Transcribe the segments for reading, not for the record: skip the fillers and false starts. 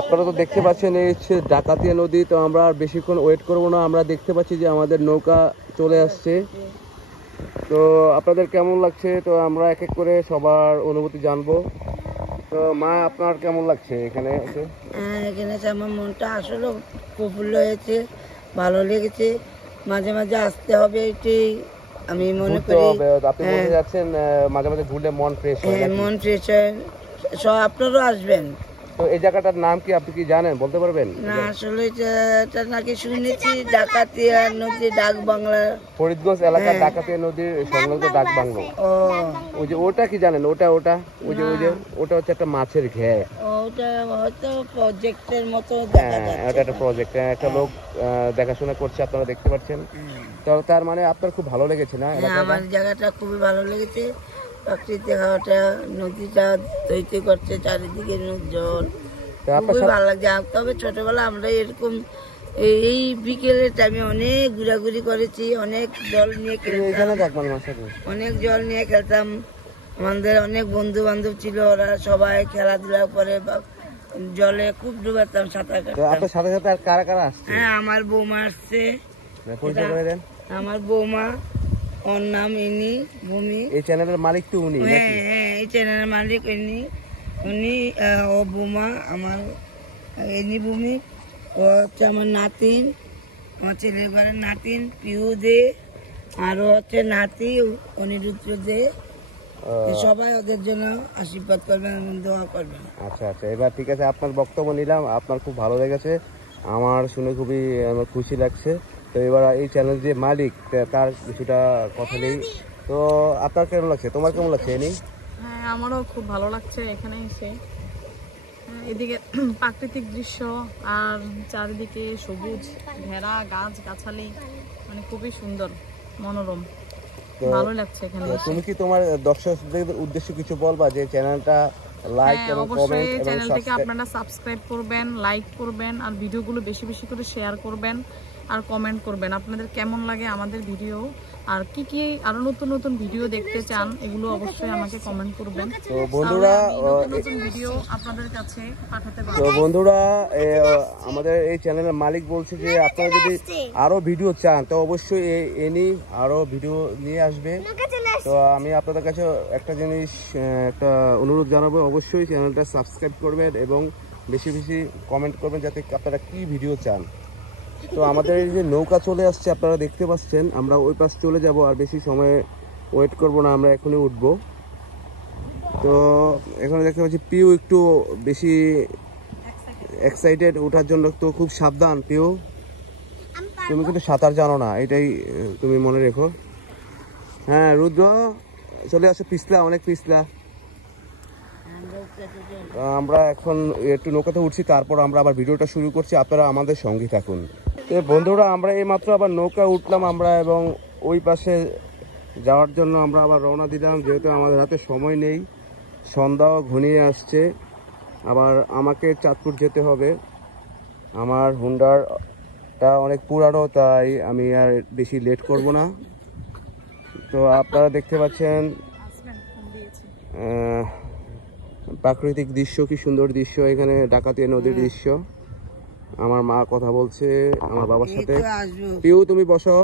আপনারা তো দেখতে পাচ্ছেন এই হচ্ছে ডাকাতিয়া নদী। তো আমরা আর বেশিক্ষণ ওয়েট করব না, আমরা দেখতে পাচ্ছি যে আমাদের নৌকা চলে আসছে। তো আপনাদের কেমন লাগছে? তো আমরা এক এক করে সবার অনুভূতি জানবো। তো মা, আপনার কেমন লাগছে এখানে এসে? এখানে আমার মনটা আসলে প্রফুল্ল হয়েছে, ভালো লেগেছে। মাঝে মাঝে আসতে হবে, এটাই আমি মনে করি। আপনি বলতে যাচ্ছেন মাঝে মাঝে ঘুরলে মন ফ্রেশ হয়? হ্যাঁ, মন ফ্রেশ হয়। সব আপনারাও আসবেন। তো এই জায়গাটার নাম কি আপনি কি জানেন, বলতে পারবেন? না, আসলে এটা নাকি শুনেছি ডাকাতিয়া নদী, ডাক বাংলা, ফরিদগঞ্জ এলাকার ডাকাতিয়া নদীর সংলগ্ন ডাক বাংলো। ওই যে ওটা কি জানেন? ওটা ওটা ওই যে ওটা হচ্ছে একটা মাছের ঘের। ওটা হয়তো প্রজেক্টের মতো দেখা যাচ্ছে। ওটা একটা প্রজেক্ট, একটা লোক দেখাশোনা করছে, আপনারা দেখতে পাচ্ছেন। তো তার মানে আপনার খুব ভালো লেগেছে না? আমার জায়গাটা খুবই ভালো লেগেছে। প্রাকৃতিক হাওয়াটা, নদীটা তৈরি করছে, চারিদিকে জল, খুবই ভালো লাগছে। তবে ছোটবেলা আমরা এরকম এই বিকেলের টাইমে অনেক ঘোরাঘুরি করেছি, অনেক জল নিয়ে খেলতাম, অনেক জল নিয়ে খেলতাম। আমাদের অনেক বন্ধু বান্ধব ছিল, ওরা সবাই খেলাধুলা করে জলে খুব ডুবাতাম, সাঁতার কাটতাম। সাথে সাথে আর কারা কারা আসছে? হ্যাঁ, আমার বৌমা আসছে। আমার বৌমা, ওর নাম ইনি ভূমি। এই চ্যানেলের মালিক তো উনি? হ্যাঁ হ্যাঁ, এই চ্যানেলের মালিক ইনি, উনি ও বৌমা আমার, ইনি ভূমি। ও হচ্ছে আমার নাতিন, আমার ছেলের ঘরের নাতিন পিউ দে, আরো হচ্ছে নাতি অনিরুদ্র দে। সবাই ওদের জন্য আশীর্বাদ করবেন, দোয়া করবেন। আচ্ছা আচ্ছা, এবার ঠিক আছে, আপনার বক্তব্য নিলাম, আপনার খুব ভালো লেগেছে, আমার শুনে খুবই খুশি লাগছে। তো এবার এই চ্যানেল যে মালিক, তার কিছুটা কথা নেই। তো আপনার কেমন লাগছে? তোমার কেমন লাগছে এনি? হ্যাঁ, আমারও খুব ভালো লাগছে এখানে এসে। এদিকে প্রাকৃতিক দৃশ্য আর চারিদিকে সবুজ ঘেরা গাছ গাছালি, মানে খুবই সুন্দর, মনোরম, ভালো লাগছে এখানে। তুমি কি তোমার দর্শকদের উদ্দেশ্যে কিছু বলবা, যে চ্যানেলটা লাইক এবং কমেন্ট এবং চ্যানেলটাকে আপনারা সাবস্ক্রাইব করবেন, লাইক করবেন, আর ভিডিওগুলো বেশি বেশি করে শেয়ার করবেন আর কমেন্ট করবেন আপনাদের কেমন লাগে আমাদের ভিডিও, আর কি কি আরো নতুন নতুন ভিডিও দেখতে চান এগুলো অবশ্যই আমাকে কমেন্ট করবেন। তো বন্ধুরা, নতুন ভিডিও আপনাদের কাছে পাঠাতে পারবো। তো বন্ধুরা, আমাদের এই চ্যানেলের মালিক বলছে যে আপনারা যদি আরো ভিডিও চান তো অবশ্যই এনি আরো ভিডিও নিয়ে আসবে। তো আমি আপনাদের কাছে একটা জিনিস, একটা অনুরোধ জানাবো, অবশ্যই চ্যানেলটা সাবস্ক্রাইব করবেন এবং বেশি বেশি কমেন্ট করবেন যাতে আপনারা কি ভিডিও চান। তো আমাদের এই যে নৌকা চলে আসছে, আপনারা দেখতে পাচ্ছেন, আমরা ওই পাশ চলে যাব, আর বেশি সময় ওয়েট করব না, আমরা এখনই উঠব। তো এখানে দেখতে পাচ্ছি পিউ একটু বেশি এক্সাইটেড ওঠার জন্য, তো খুব সাবধান পিউ, তুমি কিন্তু সাঁতার জানো না, এটাই তুমি মনে রেখো। হ্যাঁ রুদ্র, চলে আসো, পিছলা, অনেক পিছলা। আমরা এখন একটু নৌকাতে উঠছি, তারপর আমরা আবার ভিডিওটা শুরু করছি, আপনারা আমাদের সঙ্গে থাকুন। বন্ধুরা, আমরা এইমাত্র আবার নৌকা উঠলাম আমরা, এবং ওই পাশে যাওয়ার জন্য আমরা আবার রওনা দিলাম, যেহেতু আমাদের হাতে সময় নেই, সন্ধ্যাও ঘনিয়ে আসছে, আবার আমাকে চাঁদপুর যেতে হবে। আমার হুন্ডারটা অনেক পুরানো, তাই আমি আর বেশি লেট করব না। তো আপনারা দেখতে পাচ্ছেন প্রাকৃতিক দৃশ্য, কি সুন্দর দৃশ্য, এখানে ডাকাতিয়া নদীর দৃশ্য। আমার মা কথা বলছে আমার বাবার সাথে। পিউ, তুমি বসো।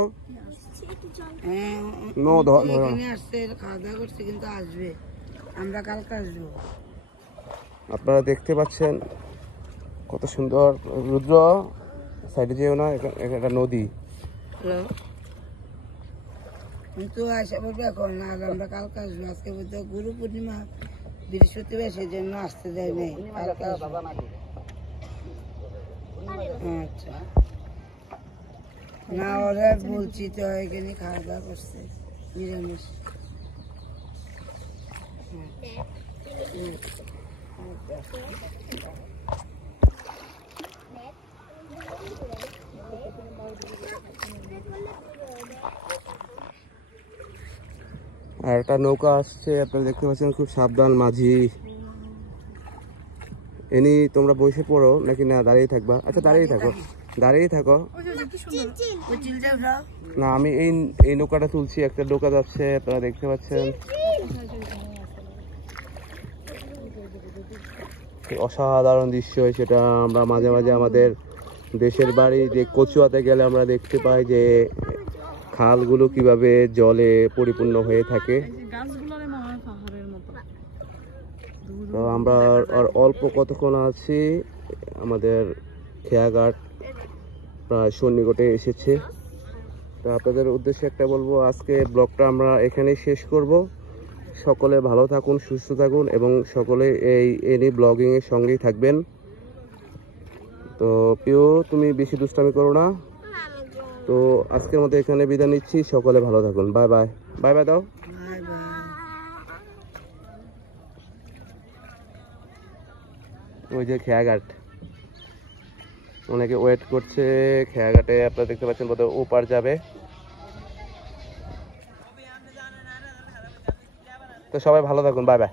আপনারা দেখতে পাচ্ছেন কত সুন্দর। রুদ্র, সাইডে যেও না, একটা নদী। কিন্তু আসা বলবো এখন, আর আমরা কালকে আসবো। আজকে বলতে গুরু পূর্ণিমা, বৃহস্পতিবার, সেজন্য আসতে দেয় নাই। আচ্ছা, না ওরা বলছি তো এখানে খাওয়া দাওয়া করছে নিরামিষ। আর একটা নৌকা আসছে, আপনারা দেখতে পাচ্ছেন, খুব সাবধান মাঝি। এনি তোমরা বসে পড়ো নাকি না দাঁড়িয়ে থাকবা? আচ্ছা, দাঁড়িয়ে থাকো, দাঁড়িয়ে থাকো। না, আমি এই নৌকাটা তুলছি, একটা নৌকা যাচ্ছে, আপনারা দেখতে পাচ্ছেন। অসাধারণ দৃশ্য, সেটা আমরা মাঝে মাঝে আমাদের দেশের বাড়ি যে কচুয়াতে গেলে আমরা দেখতে পাই যে খালগুলো কিভাবে জলে পরিপূর্ণ হয়ে থাকে। তো আমরা আর অল্প কতক্ষণ আছি, আমাদের খেয়াঘাট প্রায় সন্নিকটে এসেছে। তো আপনাদের উদ্দেশ্যে একটা বলবো, আজকে ব্লগটা আমরা এখানেই শেষ করব। সকলে ভালো থাকুন, সুস্থ থাকুন এবং সকলে এই এনি ব্লগিংয়ের সঙ্গেই থাকবেন। তো প্রিয়, তুমি বেশি দুষ্টামি করো না। তো আজকের মতো এখানে বিদায় নিচ্ছি, সকলে ভালো থাকুন। Bye bye. বাই বাই দাও। Bye bye. ওই যে খেয়াঘাট, অনেকে ওয়েট করছে খেয়াঘাটে, আপনারা দেখতে পাচ্ছেন বোধহয় ওপার যাবে। তো সবাই ভালো থাকুন, বাই বাই।